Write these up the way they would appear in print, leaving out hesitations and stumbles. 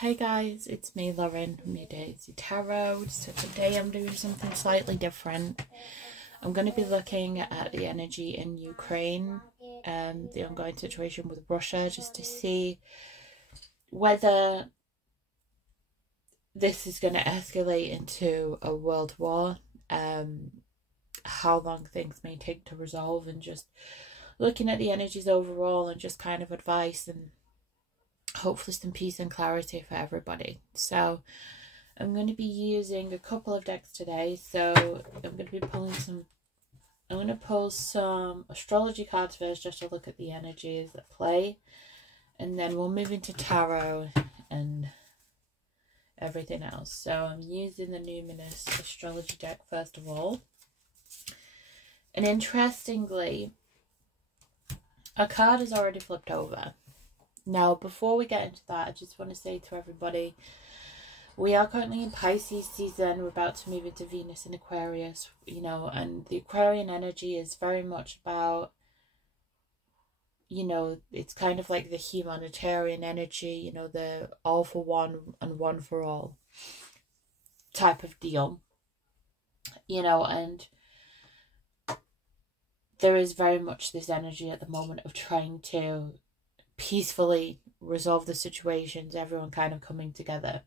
Hey guys, it's me Lauren from Your Daisy Tarot. So today I'm doing something slightly different. I'm going to be looking at the energy in Ukraine and the ongoing situation with Russia, just to see whether this is going to escalate into a world war, how long things may take to resolve, and just looking at the energies overall and just kind of advice and hopefully some peace and clarity for everybody. So I'm going to be using a couple of decks today. So I'm going to be pulling some, I'm going to pull some astrology cards first, just to look at the energies at play, and then we'll move into tarot and everything else. So I'm using the Numinous astrology deck first of all, and interestingly a card is already flipped over. Now, before we get into that, I just want to say to everybody, we are currently in Pisces season. We're about to move into Venus and Aquarius, you know, and the Aquarian energy is very much about, you know, it's kind of like the humanitarian energy, you know, the all for one and one for all type of deal, you know, and there is very much this energy at the moment of trying to peacefully resolve the situations, everyone kind of coming together.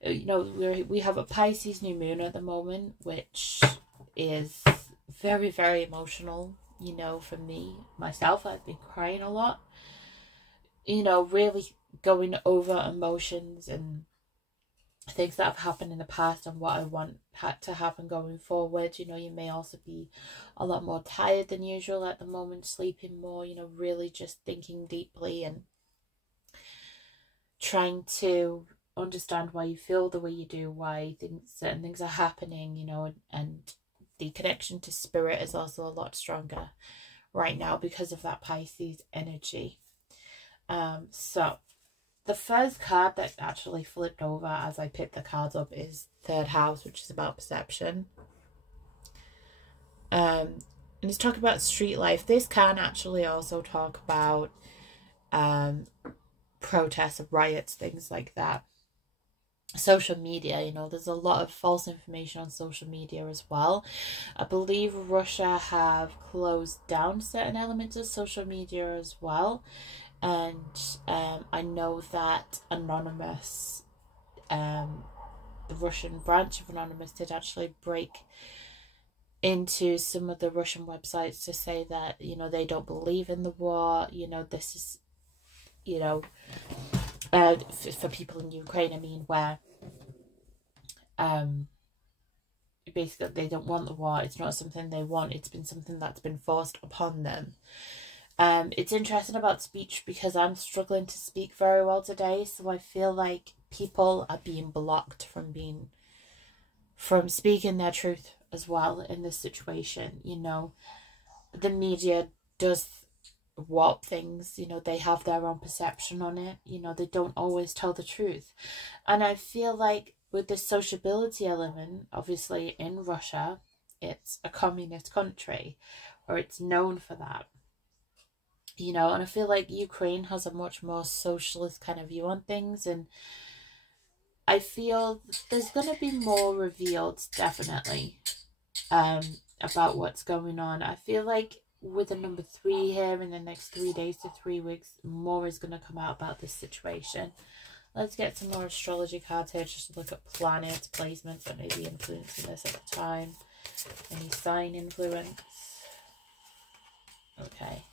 You know, we have a Pisces New Moon at the moment, which is very, very emotional, you know, for me, myself. I've been crying a lot, you know, really going over emotions and things that have happened in the past and what I want to happen going forward. You know, you may also be a lot more tired than usual at the moment, sleeping more, you know, really just thinking deeply and trying to understand why you feel the way you do, why certain things are happening, you know, and the connection to spirit is also a lot stronger right now because of that Pisces energy. So the first card that actually flipped over as I picked the cards up is Third House, which is about perception. And it's talking about street life. This can actually also talk about protests, riots, things like that. Social media, you know, there's a lot of false information on social media as well. I believe Russia have closed down certain elements of social media as well. And I know that Anonymous, the Russian branch of Anonymous, did actually break into some of the Russian websites to say that, you know, they don't believe in the war. You know, this is, you know, for people in Ukraine, I mean, where basically they don't want the war. It's not something they want. It's been something that's been forced upon them. It's interesting about speech because I'm struggling to speak very well today, so I feel like people are being blocked from speaking their truth as well in this situation. You know, the media does warp things, you know, they have their own perception on it, you know, they don't always tell the truth. And I feel like with the sociability element, obviously in Russia, it's a communist country, or it's known for that. You know, and I feel like Ukraine has a much more socialist kind of view on things, and I feel there's going to be more revealed, definitely, about what's going on. I feel like with the number 3 here, in the next 3 days to 3 weeks, more is going to come out about this situation. Let's get some more astrology cards here, just to look at planets, placements that may be influencing this at the time. Any sign influence. Okay.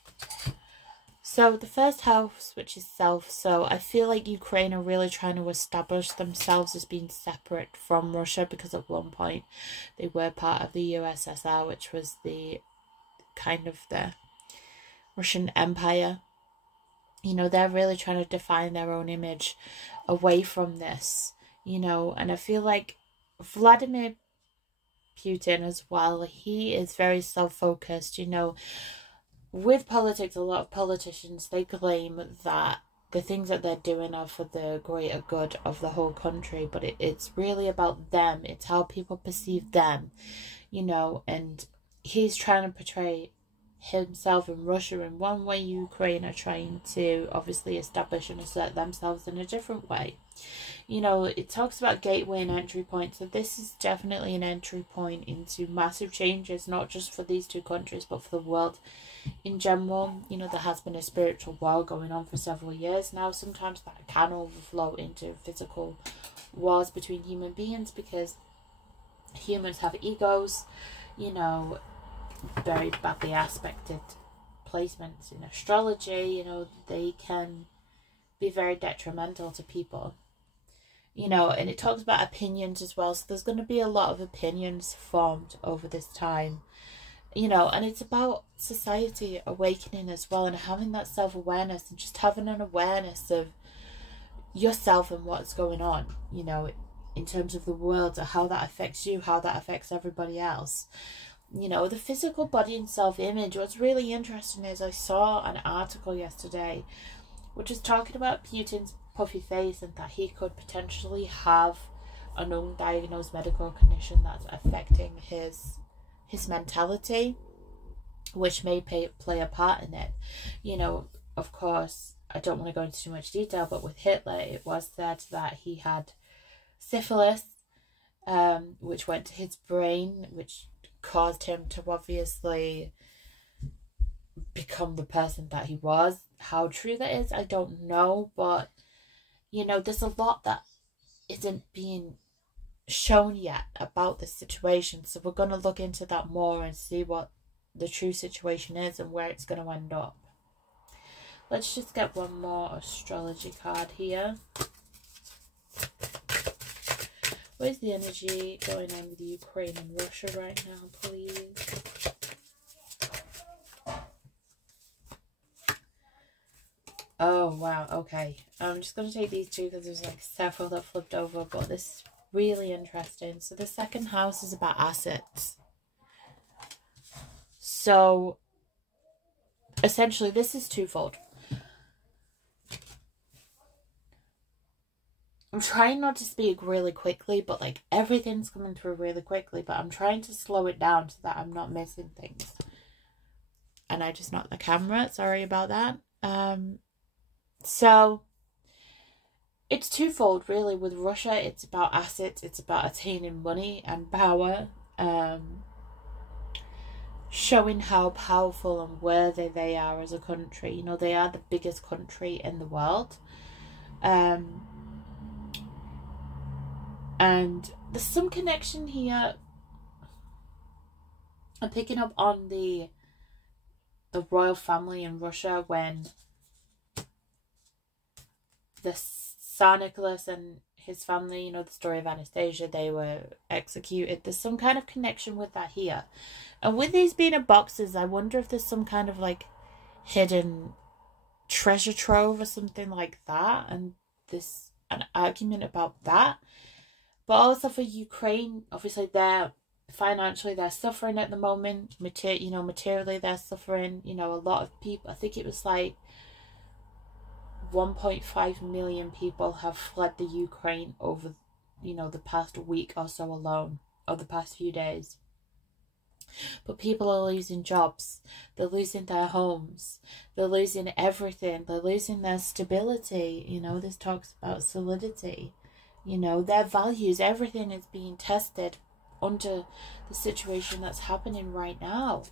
So the first house, which is self, so I feel like Ukraine are really trying to establish themselves as being separate from Russia, because at one point they were part of the USSR, which was the kind of the Russian Empire. You know, they're really trying to define their own image away from this, you know, and I feel like Vladimir Putin as well, he is very self-focused, you know. With politics, a lot of politicians, they claim that the things that they're doing are for the greater good of the whole country, but it's really about them. It's how people perceive them, you know, and he's trying to portray himself in Russia in one way, Ukraine are trying to obviously establish and assert themselves in a different way. You know, it talks about gateway and entry point, so this is definitely an entry point into massive changes, not just for these two countries, but for the world in general. You know, there has been a spiritual war going on for several years now. Sometimes that can overflow into physical wars between human beings, because humans have egos, you know, very badly aspected placements in astrology, you know, they can be very detrimental to people. You know, and it talks about opinions as well. So there's going to be a lot of opinions formed over this time. You know, and it's about society awakening as well, and having that self-awareness, and just having an awareness of yourself and what's going on, you know, in terms of the world, or how that affects you, how that affects everybody else. You know, the physical body and self-image. What's really interesting is I saw an article yesterday which is talking about Putin's puffy face, and that he could potentially have an undiagnosed medical condition that's affecting his mentality, which may play a part in it. You know, of course, I don't want to go into too much detail, but with Hitler, it was said that he had syphilis, which went to his brain, which caused him to obviously become the person that he was. How true that is, I don't know, but you know, there's a lot that isn't being shown yet about this situation, so we're going to look into that more and see what the true situation is and where it's going to end up. Let's just get one more astrology card here. Where's the energy going on with Ukraine and Russia right now, please? Oh, wow, okay. I'm just going to take these two because there's like several that flipped over, but this is really interesting. So the second house is about assets. So essentially this is twofold. I'm trying not to speak really quickly, but like everything's coming through really quickly, but I'm trying to slow it down so that I'm not missing things. And I just knocked the camera, sorry about that. So it's twofold really. With Russia, it's about assets, it's about attaining money and power, showing how powerful and worthy they are as a country. You know, they are the biggest country in the world. And there's some connection here. I'm picking up on the royal family in Russia, when the Tsar Nicholas and his family, you know, the story of Anastasia, they were executed. There's some kind of connection with that here. And with these being in boxes, I wonder if there's some kind of like hidden treasure trove or something like that, and this an argument about that. But also for Ukraine, obviously they're financially they're suffering at the moment. Materially they're suffering. You know, a lot of people, I think it was like 1.5 million people have fled the Ukraine over, you know, the past week or so alone, or the past few days. But people are losing jobs, they're losing their homes, they're losing everything, they're losing their stability. You know, this talks about solidity, you know, their values, everything is being tested under the situation that's happening right now.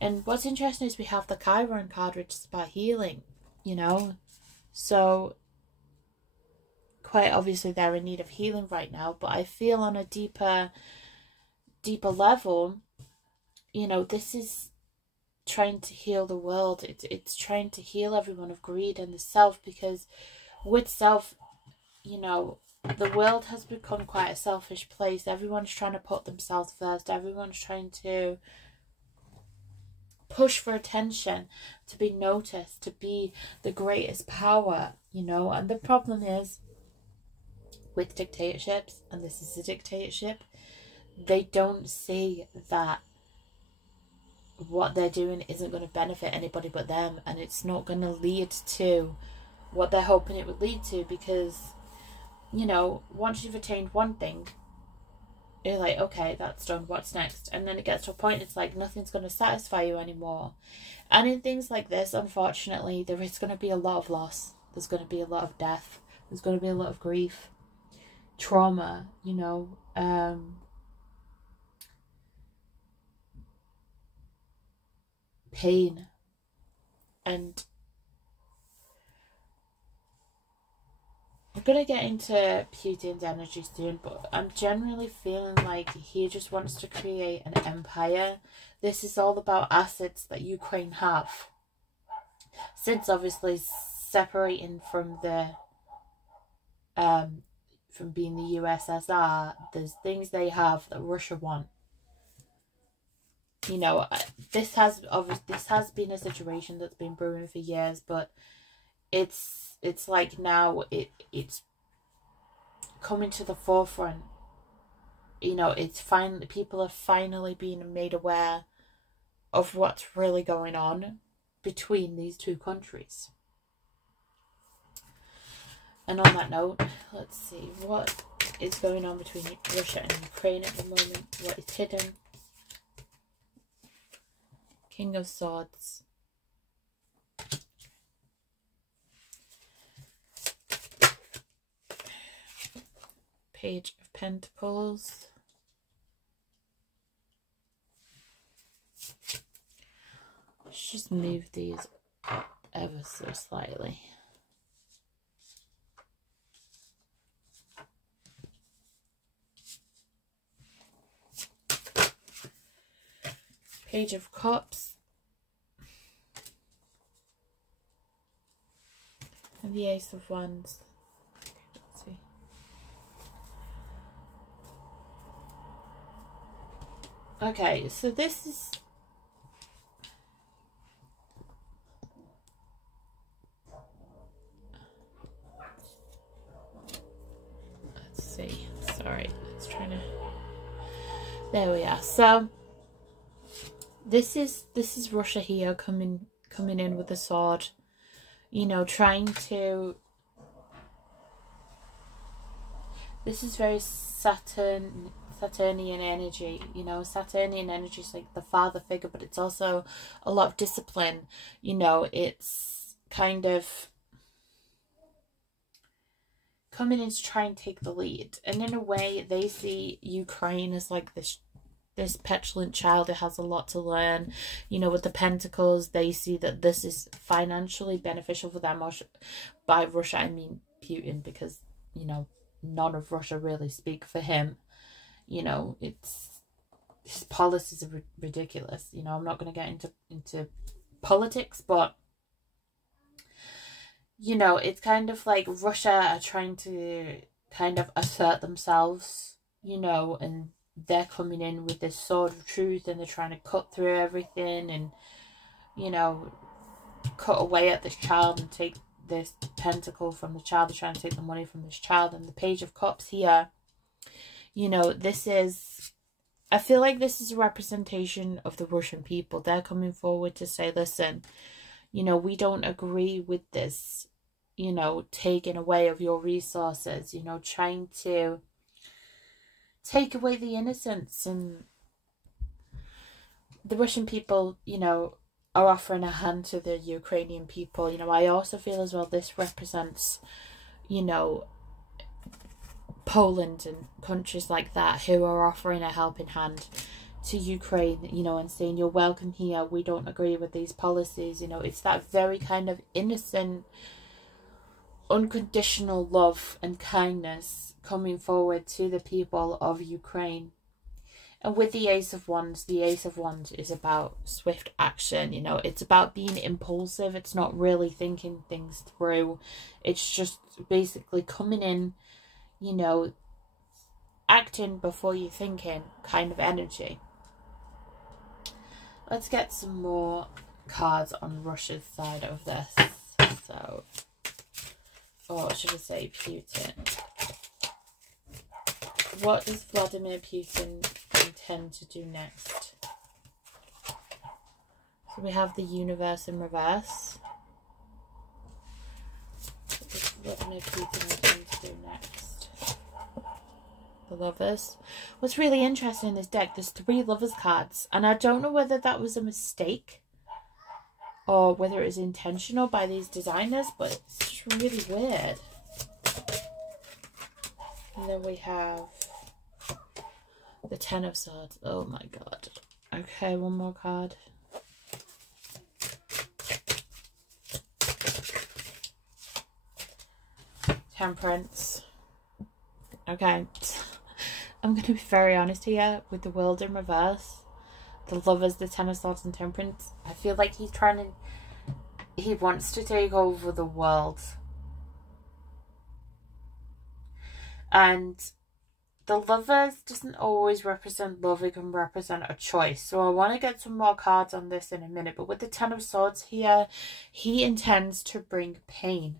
And what's interesting is we have the Chiron card, which is about healing, you know. So quite obviously they're in need of healing right now, but I feel on a deeper level, you know, this is trying to heal the world. It's trying to heal everyone of greed and the self, because with self, you know, the world has become quite a selfish place. Everyone's trying to put themselves first. Everyone's trying to push for attention, to be noticed, to be the greatest power, you know. And the problem is with dictatorships, and this is a dictatorship, they don't see that what they're doing isn't going to benefit anybody but them, and it's not going to lead to what they're hoping it would lead to. Because, you know, once you've attained one thing, you're like, okay, that's done, what's next? And then it gets to a point, it's like nothing's going to satisfy you anymore. And in things like this, unfortunately, there is going to be a lot of loss. There's going to be a lot of death. There's going to be a lot of grief, trauma, you know, pain. And I'm going to get into Putin's energy soon, but I'm generally feeling like he just wants to create an empire. This is all about assets that Ukraine have. Since obviously separating from the from being the USSR, there's things they have that Russia want. You know, this has been a situation that's been brewing for years, but it's like now it's coming to the forefront. You know, people are finally being made aware of what's really going on between these two countries. And on that note, let's see what is going on between Russia and Ukraine at the moment. What is hidden? King of Swords. Page of Pentacles. Let's just move these up ever so slightly. Page of Cups. And the Ace of Wands. Let's see. Okay, so this is... Let's see. Sorry, it's trying to... There we are. So... This is Russia here coming in with a sword, you know, trying to. This is very Saturnian energy, you know. Saturnian energy is like the father figure, but it's also a lot of discipline, you know. It's kind of coming in to try and take the lead, and in a way, they see Ukraine as like this petulant child who has a lot to learn. You know, with the Pentacles, they see that this is financially beneficial for them. By Russia, I mean Putin, because, you know, none of Russia really speak for him. You know, his policies are ridiculous. You know, I'm not going to get into politics, but, you know, it's kind of like Russia are trying to kind of assert themselves, you know, and they're coming in with this sword of truth, and they're trying to cut through everything and, you know, cut away at this child and take this pentacle from the child. They're trying to take the money from this child. And the Page of Cups here, you know, this is, I feel like this is a representation of the Russian people. They're coming forward to say, listen, you know, we don't agree with this, you know, taking away of your resources, you know, trying to take away the innocence. And the Russian people, you know, are offering a hand to the Ukrainian people. You know, I also feel as well this represents, you know, Poland and countries like that who are offering a helping hand to Ukraine, you know, and saying, you're welcome here, we don't agree with these policies. You know, it's that very kind of innocent, unconditional love and kindness coming forward to the people of Ukraine. And with the Ace of Wands is about swift action. You know, it's about being impulsive. It's not really thinking things through. It's just basically coming in, you know, acting before you're thinking kind of energy. Let's get some more cards on Russia's side of this. So, or should I say Putin? What does Vladimir Putin intend to do next? So we have the Universe in reverse. What does Vladimir Putin intend to do next? The Lovers. What's really interesting in this deck, there's 3 Lovers cards. And I don't know whether that was a mistake or whether it was intentional by these designers, but it's just really weird. And then we have the 10 of Swords. Oh my god. Okay, one more card. Temperance. Okay. I'm going to be very honest here with the World in reverse. The Lovers, the 10 of Swords and Temperance. I feel like he's trying to... He wants to take over the world. And the Lovers doesn't always represent love. It can represent a choice. So I want to get some more cards on this in a minute. But with the 10 of Swords here, he intends to bring pain.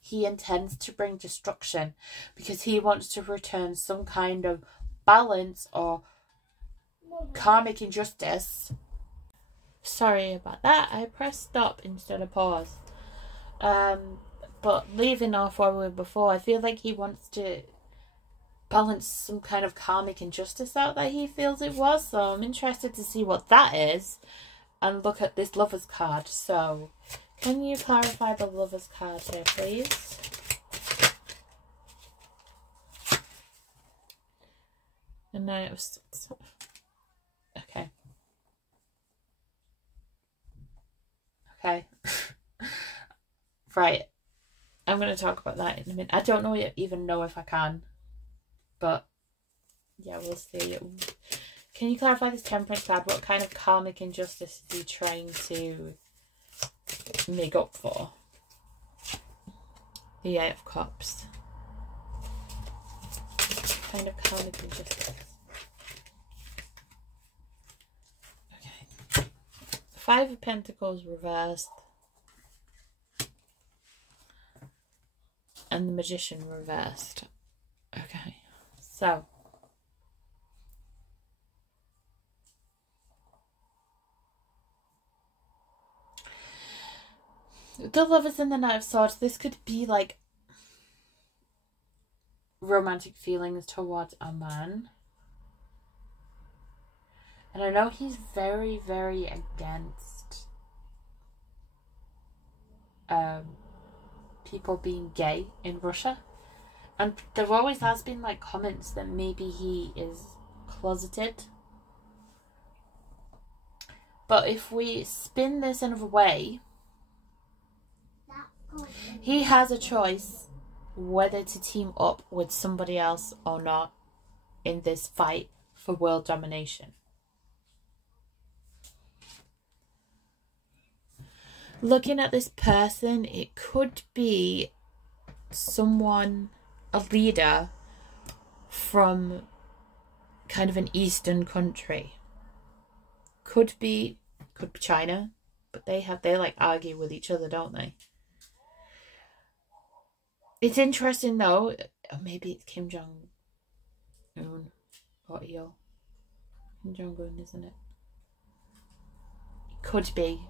He intends to bring destruction because he wants to return some kind of balance or karmic injustice. Sorry about that. I pressed stop instead of pause. But leaving off where we were before, I feel like he wants to balance some kind of karmic injustice out that he feels it was. So I'm interested to see what that is and look at this Lovers card. So can you clarify the Lovers card here, please? The Knight of Swords. Okay. Okay. Right. I'm going to talk about that in a minute. I don't even know if I can. But, yeah, we'll see. Can you clarify this Temperance card? What kind of karmic injustice is he trying to make up for? The 8 of Cups. What kind of karmic injustice? Okay. 5 of Pentacles reversed. And the Magician reversed. Okay. So. The Lovers and the Knight of Swords, this could be like romantic feelings towards a man. And I know he's very, very against people being gay in Russia. And there always has been like comments that maybe he is closeted. But if we spin this another way, he has a choice whether to team up with somebody else or not in this fight for world domination. Looking at this person, it could be someone, a leader from kind of an Eastern country. Could be China, but they like argue with each other, don't they? It's interesting though. Maybe it's Kim Jong-un or Il. Kim Jong-un, isn't it? It could be.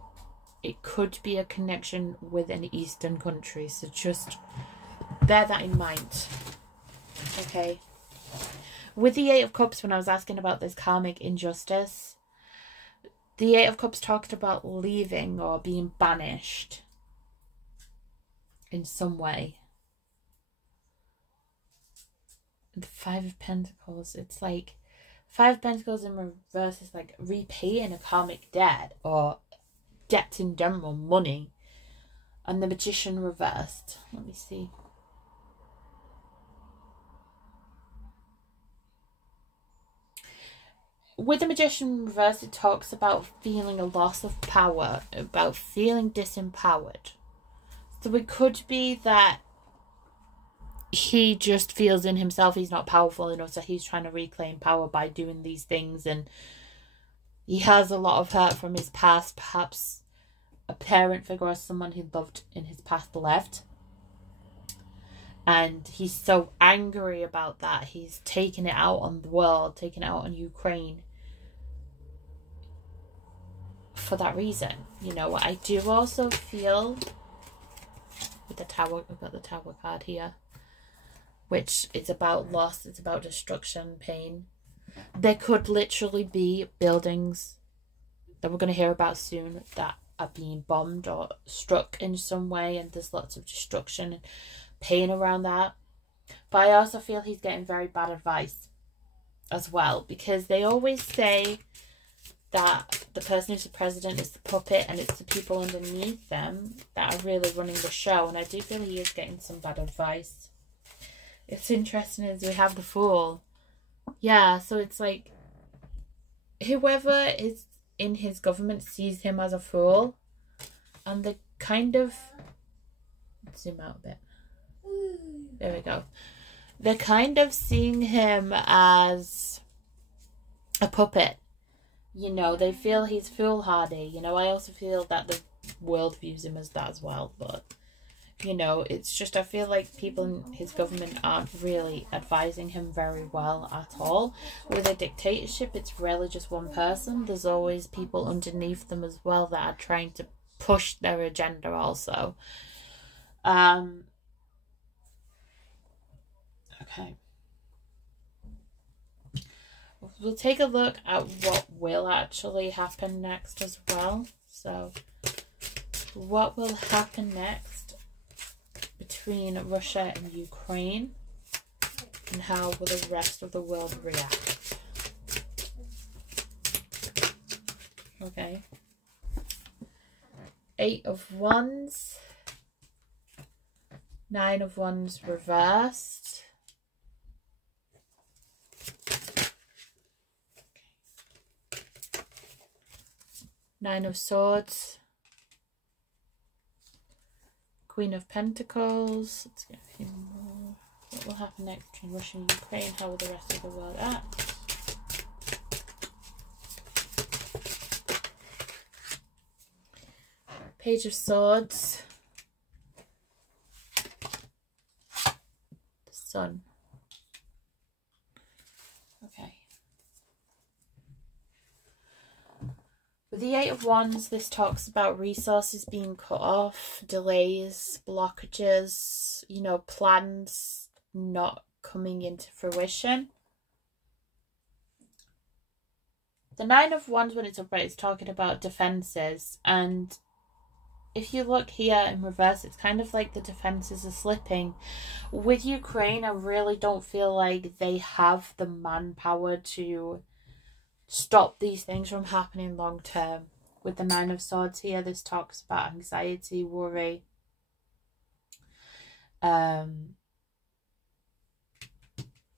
It could be a connection with an Eastern country. So just bear that in mind. Okay. With the 8 of Cups, when I was asking about this karmic injustice, the 8 of Cups talked about leaving or being banished in some way. The 5 of Pentacles, it's like 5 of Pentacles in reverse is like repaying a karmic debt or debt in general, money. And the Magician reversed. Let me see. With the Magician reversed, it talks about feeling a loss of power, about feeling disempowered. So it could be that he just feels in himself he's not powerful enough, so he's trying to reclaim power by doing these things, and he has a lot of hurt from his past. Perhaps a parent figure or someone he loved in his past left, and he's so angry about that he's taking it out on the world, taking it out on Ukraine for that reason. You know, I do also feel with the Tower, we've got the Tower card here, which is about loss, it's about destruction, pain. There could literally be buildings that we're going to hear about soon that are being bombed or struck in some way, and there's lots of destruction and pain around that. But I also feel he's getting very bad advice as well, because they always say that the person who's the president is the puppet and it's the people underneath them that are really running the show, and I do feel he is getting some bad advice. It's interesting as we have the Fool. Yeah, so it's like whoever is in his government sees him as a fool, and they kind of zoom out a bit. There we go. They're kind of seeing him as a puppet. You know, they feel he's foolhardy. You know, I also feel that the world views him as that as well. But, you know, it's just, I feel like people in his government aren't really advising him very well at all. With a dictatorship, it's rarely just one person. There's always people underneath them as well that are trying to push their agenda also. Okay. We'll take a look at what will actually happen next as well. So, what will happen next between Russia and Ukraine, and how will the rest of the world react? Okay. 8 of Wands, 9 of Wands reversed. Nine of Swords, Queen of Pentacles. Let's get a few more. What will happen next between Russia and Ukraine? How will the rest of the world act? Page of Swords, the Sun. Okay. With the 8 of Wands, this talks about resources being cut off, delays, blockages, you know, plans not coming into fruition. The 9 of Wands, when it's upright, is talking about defenses, and if you look here in reverse, it's kind of like the defenses are slipping. With Ukraine, I really don't feel like they have the manpower to stop these things from happening long term. With the 9 of Swords here, this talks about anxiety, worry.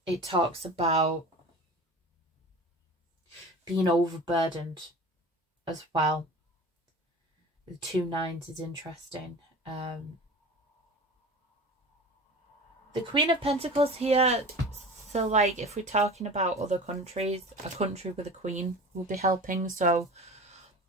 It talks about being overburdened as well. The 2 9s is interesting. The Queen of Pentacles here, so like if we're talking about other countries, a country with a queen will be helping. So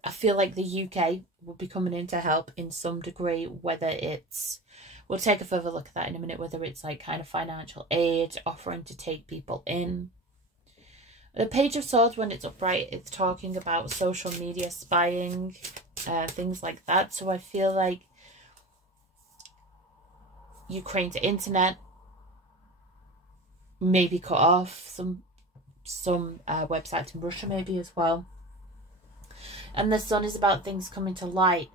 I feel like the UK will be coming in to help in some degree, whether it's, we'll take a further look at that in a minute, whether it's like kind of financial aid, offering to take people in. The Page of Swords, when it's upright, it's talking about social media spying, things like that. So I feel like Ukraine's internet may be cut off, some websites in Russia maybe as well. And the Sun is about things coming to light,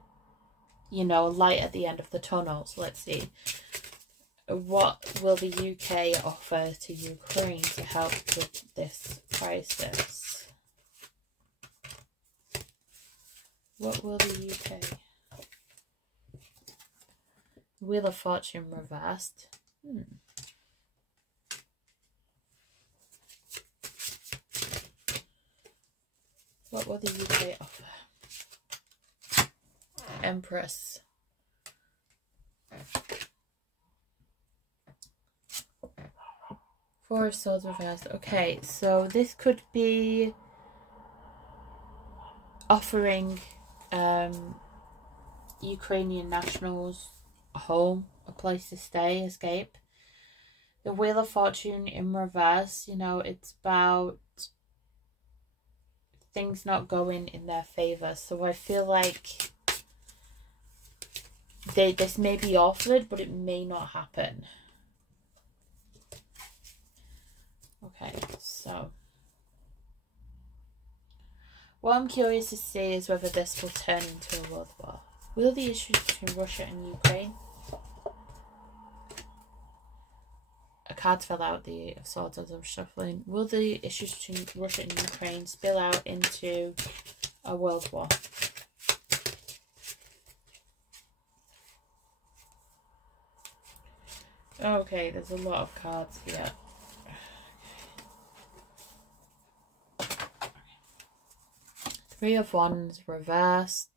you know, light at the end of the tunnel. So let's see. What will the UK offer to Ukraine to help with this crisis? What will the UK? Wheel of Fortune reversed. What will the UK offer? Empress. Four of Swords reversed. Okay, so this could be offering Ukrainian nationals a home, a place to stay, escape. The Wheel of Fortune in reverse, you know, it's about things not going in their favour. So I feel like this may be offered, but it may not happen. Okay, so What I'm curious to see is whether this will turn into a world war. Will the issues between Russia and Ukraine... A card fell out, the Eight of Swords, as I was shuffling. Will the issues between Russia and Ukraine spill out into a world war? Okay, there's a lot of cards here. Three of Wands reversed.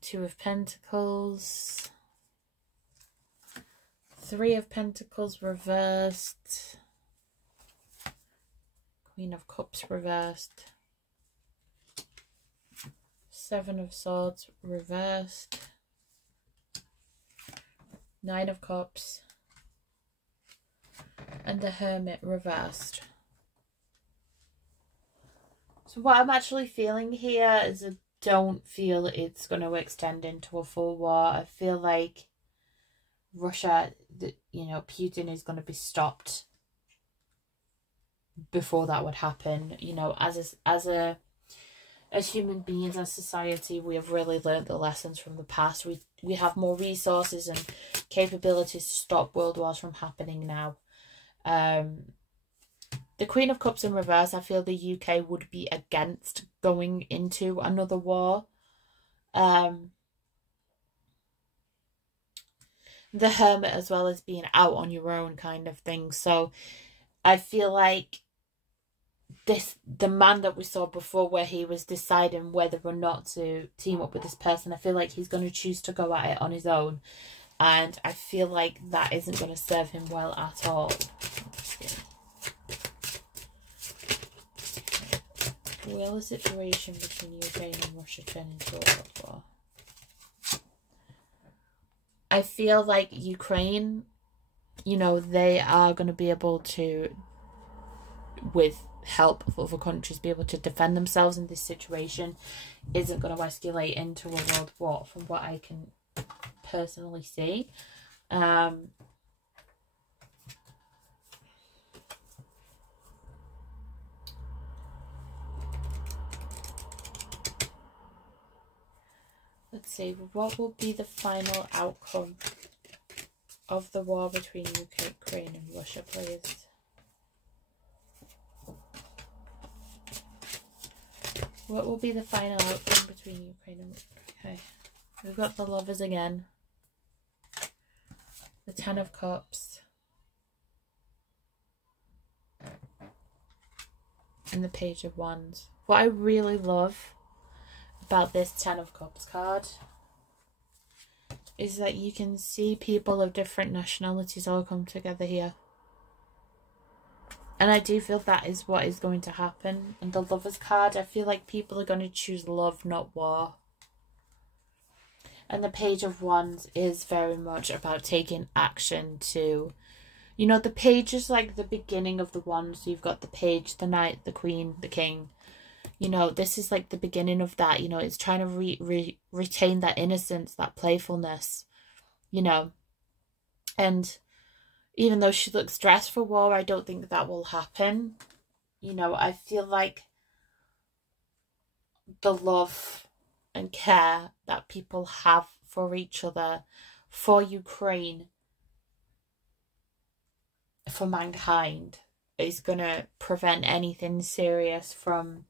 Two of Pentacles. Three of Pentacles reversed. Queen of Cups reversed. Seven of Swords reversed. Nine of Cups. And the Hermit reversed. So what I'm actually feeling here is I don't feel it's going to extend into a full war. I feel like Russia, you know, Putin is going to be stopped before that would happen. You know, as human beings, as society, we have really learned the lessons from the past. We have more resources and capabilities to stop world wars from happening now. The Queen of Cups in reverse, I feel the UK would be against going into another war. The Hermit as well as being out on your own kind of thing. So I feel like the man that we saw before, where he was deciding whether or not to team up with this person, I feel like he's going to choose to go at it on his own. And I feel like that isn't going to serve him well at all. Will the situation between Ukraine and Russia turn into a world war? I feel like Ukraine, you know, they are going to be able to, with help of other countries, be able to defend themselves in this situation. Isn't going to escalate into a world war from what I can personally see. Let's see, what will be the final outcome of the war between Ukraine and Russia, please? What will be the final outcome between Ukraine and Russia? Okay, we've got the Lovers again. The Ten of Cups. And the Page of Wands. What I really love about this Ten of Cups card is that you can see people of different nationalities all come together here. And I do feel that is what is going to happen. And the Lovers card, I feel like people are going to choose love, not war. And the Page of Wands is very much about taking action to, you know, the page is like the beginning of the wands. So you've got the page, the knight, the queen, the king. You know, this is like the beginning of that. You know, it's trying to retain that innocence, that playfulness, you know. And even though she looks dressed for war, I don't think that will happen. You know, I feel like the love and care that people have for each other, for Ukraine, for mankind, is going to prevent anything serious from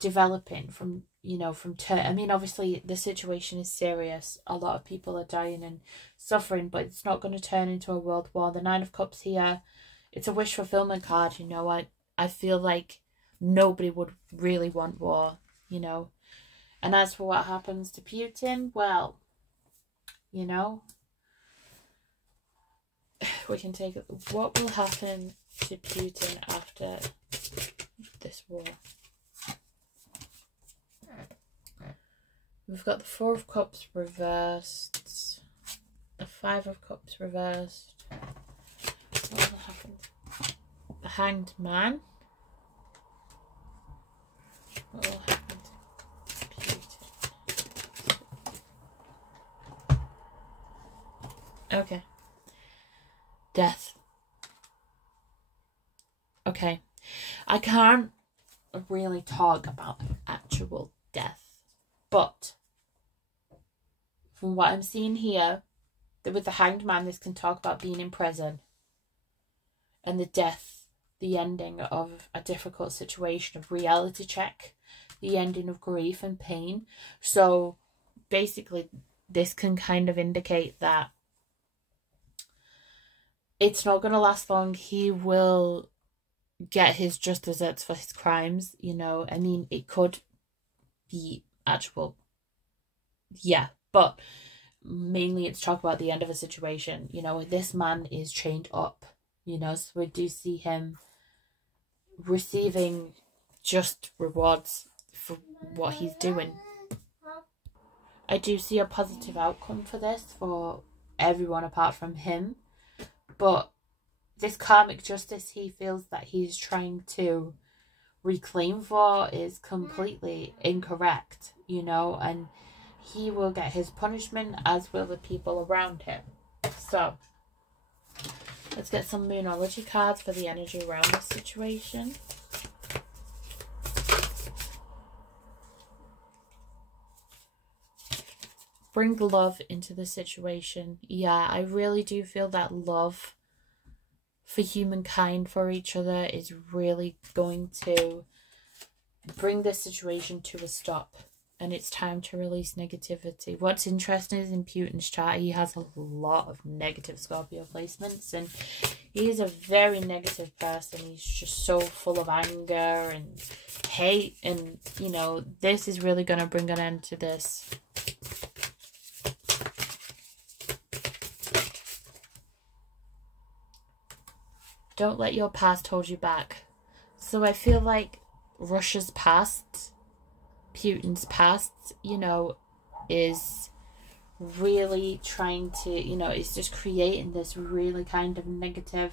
developing, from, you know, I mean, obviously the situation is serious. A lot of people are dying and suffering, but it's not going to turn into a world war. The Nine of Cups here, it's a wish fulfillment card, you know. I feel like nobody would really want war, you know. And as for what happens to Putin, well, you know, we can take it. What will happen to Putin after this war? We've got the Four of Cups reversed, the Five of Cups reversed. What will happen? The Hanged Man. What will happen to Putin? Okay. Death. Okay. I can't really talk about actual death. But from what I'm seeing here, that with the Hanged Man, this can talk about being in prison and the death, the ending of a difficult situation, of reality check, the ending of grief and pain. So basically, this can kind of indicate that it's not going to last long. He will get his just desserts for his crimes, you know. I mean, it could be actual, yeah, but mainly it's talk about the end of a situation. You know, this man is chained up, you know, so we do see him receiving just rewards for what he's doing. I do see a positive outcome for this for everyone apart from him, but this karmic justice he feels that he's trying to reclaim for is completely incorrect, you know, and he will get his punishment, as will the people around him. So let's get some Moonology cards for the energy around this situation. Bring love into the situation. Yeah, I really do feel that love for humankind, for each other, is really going to bring this situation to a stop. And it's time to release negativity. What's interesting is in Putin's chart, he has a lot of negative Scorpio placements. And he is a very negative person. He's just so full of anger and hate. And, you know, this is really going to bring an end to this. Don't let your past hold you back. So I feel like Russia's past, Putin's past, you know, is really trying to, you know, it's just creating this really kind of negative,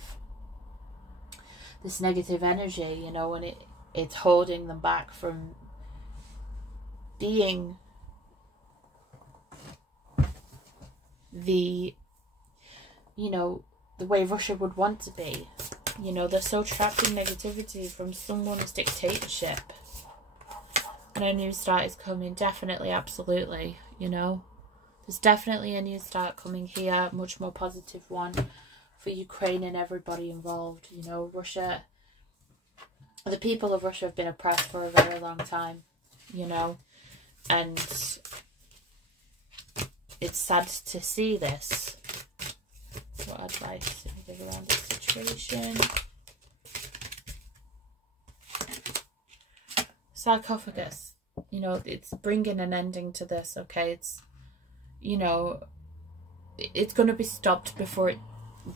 this negative energy, you know, and it's holding them back from being the, you know, the way Russia would want to be. You know, they're so trapped in negativity from someone's dictatorship. And a new start is coming, definitely, absolutely, you know. There's definitely a new start coming here, much more positive one for Ukraine and everybody involved. You know, Russia, the people of Russia have been oppressed for a very long time, you know. And it's sad to see this. What advice can you give around this situation? Sarcophagus. You know, it's bringing an ending to this, okay? It's, you know, it's going to be stopped before it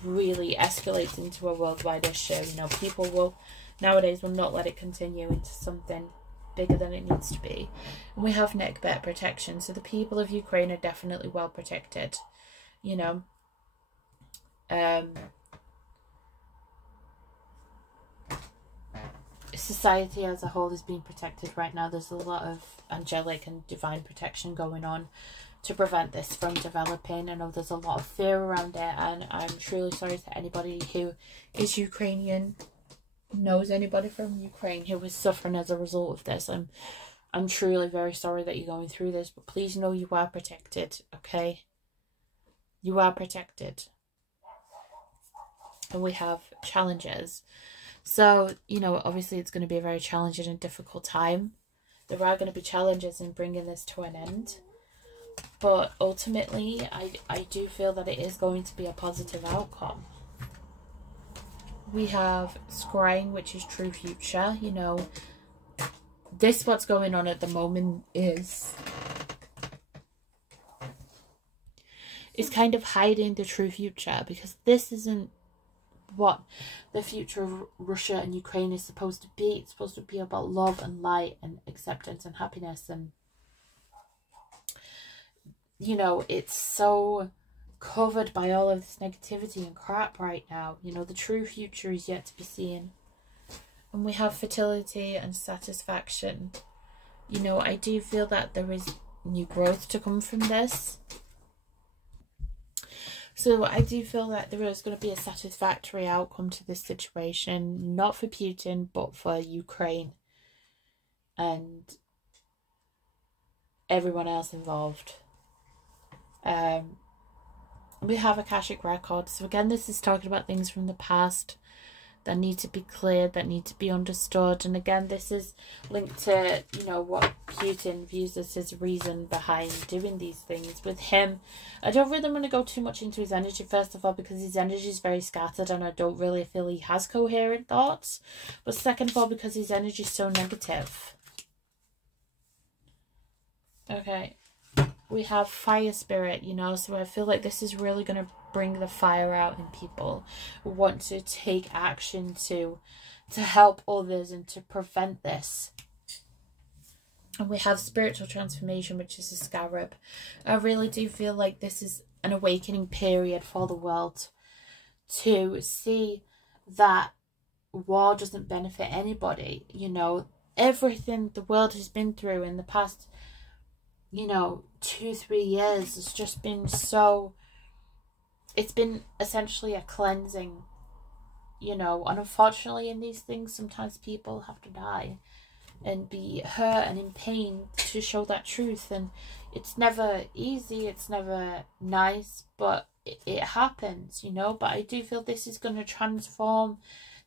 really escalates into a worldwide issue. You know, people will, nowadays, will not let it continue into something bigger than it needs to be. And we have neck-bet protection, so the people of Ukraine are definitely well protected, you know. Society as a whole is being protected right now. There's a lot of angelic and divine protection going on to prevent this from developing. I know there's a lot of fear around it, and I'm truly sorry to anybody who is Ukrainian, knows anybody from Ukraine who is suffering as a result of this. I'm truly very sorry that you're going through this, but please know you are protected, okay? You are protected. And we have challenges. So, you know, obviously it's going to be a very challenging and difficult time. There are going to be challenges in bringing this to an end. But ultimately, I do feel that it is going to be a positive outcome. We have scrying, which is true future. You know, this what's going on at the moment is kind of hiding the true future, because this isn't what the future of Russia and Ukraine is supposed to be. It's supposed to be about love and light and acceptance and happiness. And, you know, it's so covered by all of this negativity and crap right now. You know, the true future is yet to be seen. And we have fertility and satisfaction. You know, I do feel that there is new growth to come from this. So I do feel that there is going to be a satisfactory outcome to this situation, not for Putin, but for Ukraine. and everyone else involved. We have Akashic records. So again, this is talking about things from the past that need to be cleared, that need to be understood. And again, this is linked to, you know, what Putin views as his reason behind doing these things. With him, I don't really want to go too much into his energy, first of all, because his energy is very scattered and I don't really feel he has coherent thoughts. But second of all, because his energy is so negative. Okay. We have fire spirit, you know, so I feel like this is really going to bring the fire out in people who want to take action to help others and to prevent this. And we have spiritual transformation, which is a scarab. I really do feel like this is an awakening period for the world to see that war doesn't benefit anybody. You know, everything the world has been through in the past, you know, 2-3 years has just been so, it's been essentially a cleansing, you know, and unfortunately in these things sometimes people have to die and be hurt and in pain to show that truth, and it's never easy, it's never nice, but it happens, you know. But I do feel this is going to transform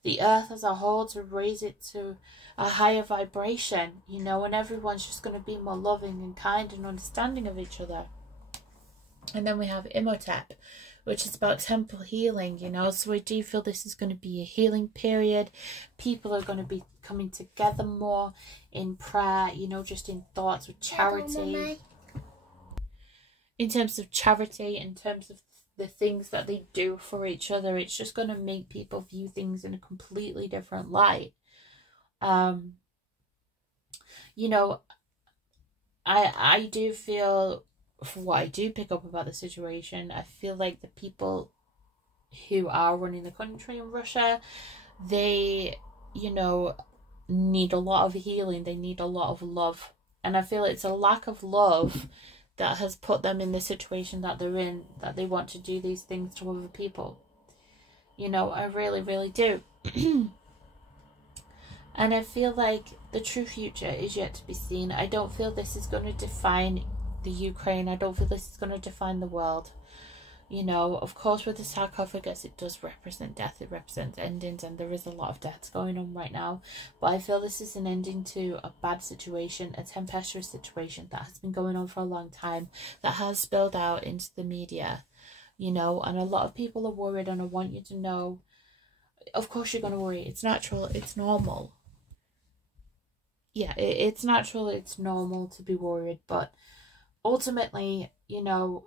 the earth as a whole, to raise it to a higher vibration, you know, and everyone's just going to be more loving and kind and understanding of each other. And then we have Imhotep, which is about temple healing, you know. So I do feel this is going to be a healing period. People are going to be coming together more in prayer, you know, just in thoughts with charity. In terms of charity, in terms of the things that they do for each other, it's just going to make people view things in a completely different light. You know, I do feel, from what I do pick up about the situation, I feel like the people who are running the country in Russia, they, you know, need a lot of healing. They need a lot of love. And I feel it's a lack of love that has put them in the situation that they're in, that they want to do these things to other people. You know, I really, really do. And I feel like the true future is yet to be seen. I don't feel this is going to define the Ukraine. I don't feel this is going to define the world. You know, of course, with the sarcophagus, it does represent death. It represents endings, and there is a lot of deaths going on right now. But I feel this is an ending to a bad situation, a tempestuous situation that has been going on for a long time, that has spilled out into the media, you know, and a lot of people are worried, and I want you to know, of course you're going to worry. It's natural. It's normal. Yeah, it's natural. It's normal to be worried, but ultimately, you know,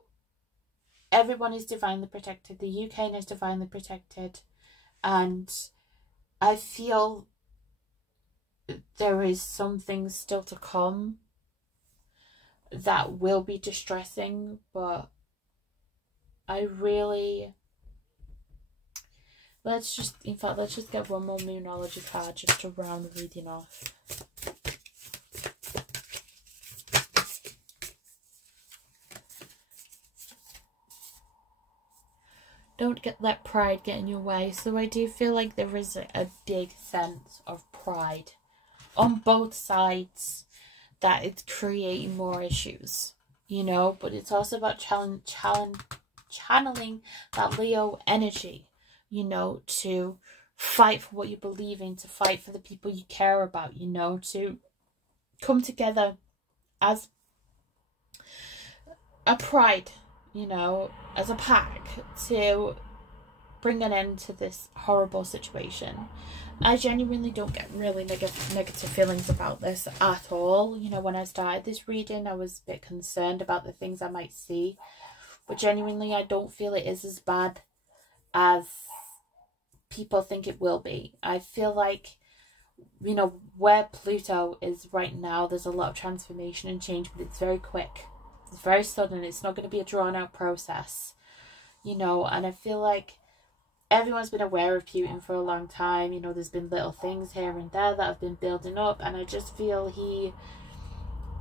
everyone is divinely protected. The UK is divinely protected. And I feel there is some things still to come that will be distressing. But I really... let's just get one more Moonology card just to round the reading off. Don't let pride get in your way. So I do feel like there is a big sense of pride on both sides, that it's creating more issues, you know. But it's also about channeling that Leo energy, you know, to fight for what you believe in, to fight for the people you care about, you know, to come together as a pride, you know, as a pack, to bring an end to this horrible situation. I genuinely don't get really negative feelings about this at all. You know, when I started this reading, I was a bit concerned about the things I might see, but genuinely I don't feel it is as bad as people think it will be. I feel like, you know, where Pluto is right now, there's a lot of transformation and change, but it's very quick. It's very sudden. It's not going to be a drawn out process, you know. And I feel like everyone's been aware of Putin for a long time. You know, there's been little things here and there that have been building up, and I just feel he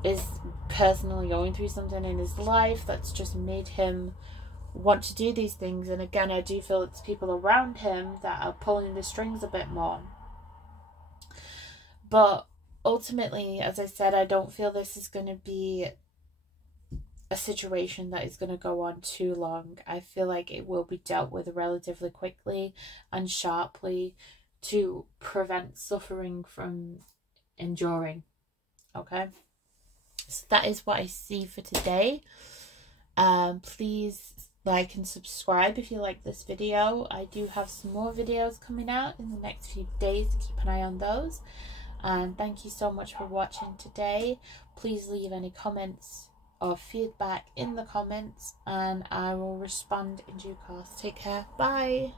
is personally going through something in his life that's just made him want to do these things. And again, I do feel it's people around him that are pulling the strings a bit more. But ultimately, as I said, I don't feel this is going to be a situation that is going to go on too long. I feel like it will be dealt with relatively quickly and sharply to prevent suffering from enduring. Okay, so that is what I see for today. Please like and subscribe if you like this video. I do have some more videos coming out in the next few days, so keep an eye on those. And thank you so much for watching today. Please leave any comments or feedback in the comments, and I will respond in due course. Take care. Bye.